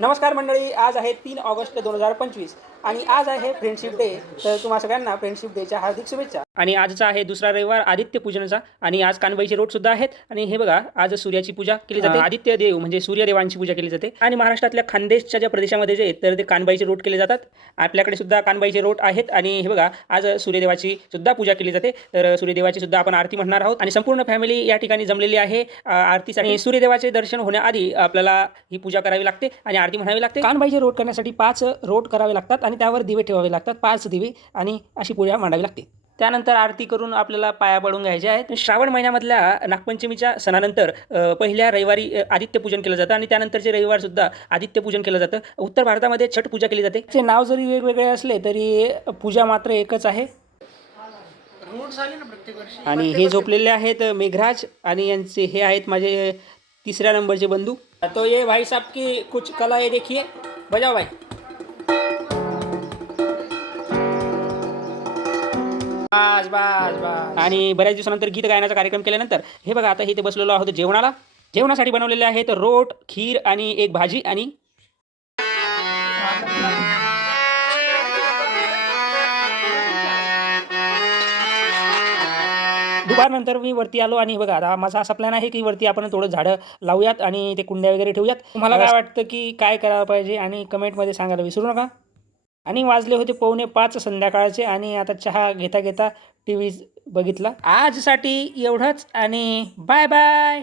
नमस्कार मंडळी, आज आहे 3 ऑगस्ट 2025 आणि आज आहे फ्रेंडशिप डे. तर तुम्हा सगळ्यांना फ्रेंडशिप डेच्या हार्दिक शुभेच्छा. आणि आजचा आहे दुसरा रविवार आदित्य पूजनाचा आणि आज कानबाईचे रोट सुद्धा आहेत. आणि हे बघा, आज सूर्याची पूजा केली जाते. आदित्य देव म्हणजे सूर्यदेवांची पूजा केली जाते. आणि महाराष्ट्रातल्या खानदेशच्या ज्या प्रदेशामध्ये जे तर ते कानबाईचे रोट केले जातात. आपल्याकडे सुद्धा कानबाईचे रोट आहेत. आणि हे बघा, आज सूर्यदेवाची सुद्धा पूजा केली जाते. तर सूर्यदेवाची सुद्धा आपण आरती म्हणणार आहोत आणि संपूर्ण फॅमिली या ठिकाणी जमलेली आहे आरतीसाठी. सूर्यदेवाचे दर्शन होण्याआधी आपल्याला ही पूजा करावी लागते आणि आरती म्हणावी लागते. कानबाईचे रोट करण्यासाठी 5 रोट करावे लागतात आणि त्यावर दिवे ठेवावे लागतात, 5 दिवे, आणि अशी पूजा मांडावी लागते. त्यानंतर आरती करून आपल्याला पाया पडून घ्यायचे आहेत. श्रावण महिन्यामधल्या नागपंचमीच्या सणानंतर पहिल्या रविवारी आदित्य पूजन केलं जातं आणि त्यानंतरचे रविवार सुद्धा आदित्य पूजन केलं जातं. उत्तर भारतामध्ये छठ पूजा केली जाते. ते नाव जरी वेगवेगळे असले तरी पूजा मात्र एकच आहे. आणि हे झोपलेले आहेत मेघराज आणि यांचे हे आहेत माझे 3ऱ्या नंबरचे बंधू. तो ये भाई साहब की कुछ कला है, देखिए, बजाओ भाई. बस बस बस. आणि बऱ्याच दिवसानंतर गीत गायनाचा कार्यक्रम केल्यानंतर हे बघा, आता इथे बसलेलो आहोत जेवणाला. जेवणासाठी बनवलेले आहेत रोट, खीर आणि एक भाजी. आणि दुपारनंतर मी वरती आलो आणि बघा, आता माझा असा प्लॅन आहे की वरती आपण थोडं झाडं लावूयात आणि ते कुंड्या वगैरे ठेवूयात. तुम्हाला काय वाटतं की काय करायला पाहिजे आणि कमेंटमध्ये सांगायला विसरू नका. आणि वाजले होते 4:45 संध्याकाळचे आणि आता चहा घेता घेता टी व्ही बघितला. आजसाठी एवढंच आणि बाय बाय.